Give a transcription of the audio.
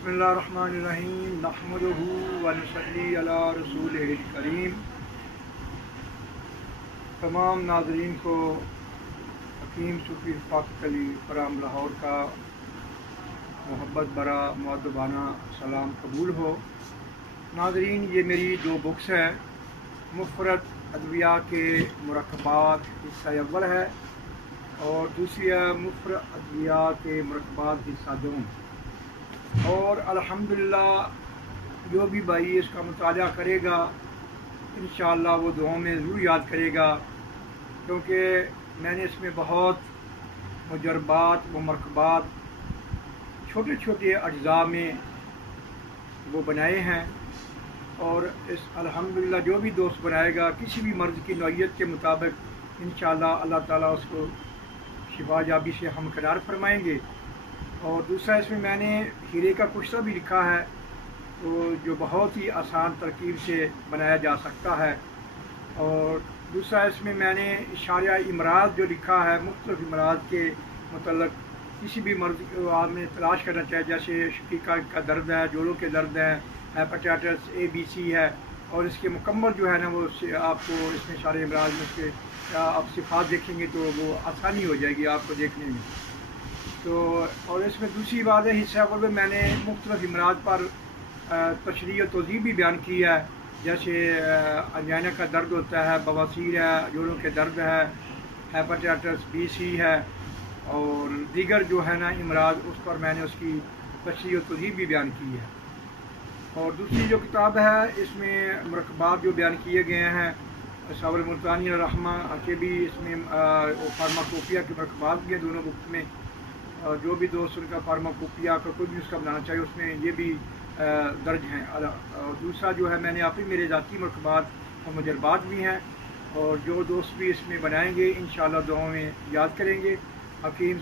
बिस्मिल्लाहिर्रहमानिर्रहीम नहमदुहु व नसल्ली अला रसूलिहिल करीम। तमाम नाज़रीन को हकीम सूफी फ़ाक़िह अली फ़राम लाहौर का मोहब्बत भरा मुअद्दबाना सलाम कबूल हो। नाज़रीन, ये मेरी दो बुक्स हैं। मुफ़रद अद्विया के मुरक्कबात हिस्सा अव्वल है और दूसरी है मुफ़रद अद्विया के मुरक्कबात हिस्सा दोम। और अल्हम्दुलिल्लाह जो भी भाई इसका मुताला करेगा इंशाअल्लाह वो दुआओं में ज़रूर याद करेगा, क्योंकि मैंने इसमें बहुत मुजरबात व मरकबात छोटे छोटे अज्जा में वो बनाए हैं। और इस अल्हम्दुलिल्लाह जो भी दोस्त बनाएगा किसी भी मर्ज़ की नौइयत के मुताबिक इंशाअल्लाह अल्लाह ताला उसको शिफा याबी से हमकरार फरमाएंगे। और दूसरा इसमें मैंने हीरे का कुश्ता भी लिखा है, तो जो बहुत ही आसान तरकीब से बनाया जा सकता है। और दूसरा इसमें मैंने इशारा इमराज जो लिखा है, मुख्तलिफ इमराज के मतलब किसी भी मर्ज़ को आदमी तलाश करना चाहिए, जैसे शकीका का दर्द है, जोड़ों के दर्द है, हेपेटाइटिस ABC है। और इसके मुकम्मल जो है ना वो आपको इसमें इशारे इमराज में उसके आप सिफात देखेंगे तो वो आसानी हो जाएगी आपको देखने में। तो और इसमें दूसरी बात है हिस्सा अव्वल में मैंने मुख्तलिफ इमराज पर तशरीह और तौज़ीह भी बयान की है, जैसे अंजाइना का दर्द होता है, बवासीर है, जोड़ों के दर्द है, हेपेटाइटिस BC है और दीगर जो है ना इमराज, उस पर मैंने उसकी तशरीह और तौज़ीह भी बयान की है। और दूसरी जो किताब है इसमें मुरक्कबात जो बयान किए गए हैं, सावर मुल्तानी और रहमा के भी इसमें फार्माकोपिया के मुरक्कबात भी हैं दोनों बुक में। जो भी दोस्त उनका फार्माकोपिया का कोई भी उसका बनाना चाहिए उसमें ये भी दर्ज हैं। और दूसरा जो है मैंने आप ही मेरे ज़ाती मुरक्कबात और मुजरबात भी हैं, और जो दोस्त भी इसमें बनाएंगे इंशाअल्लाह दुआओं में याद करेंगे। हकीम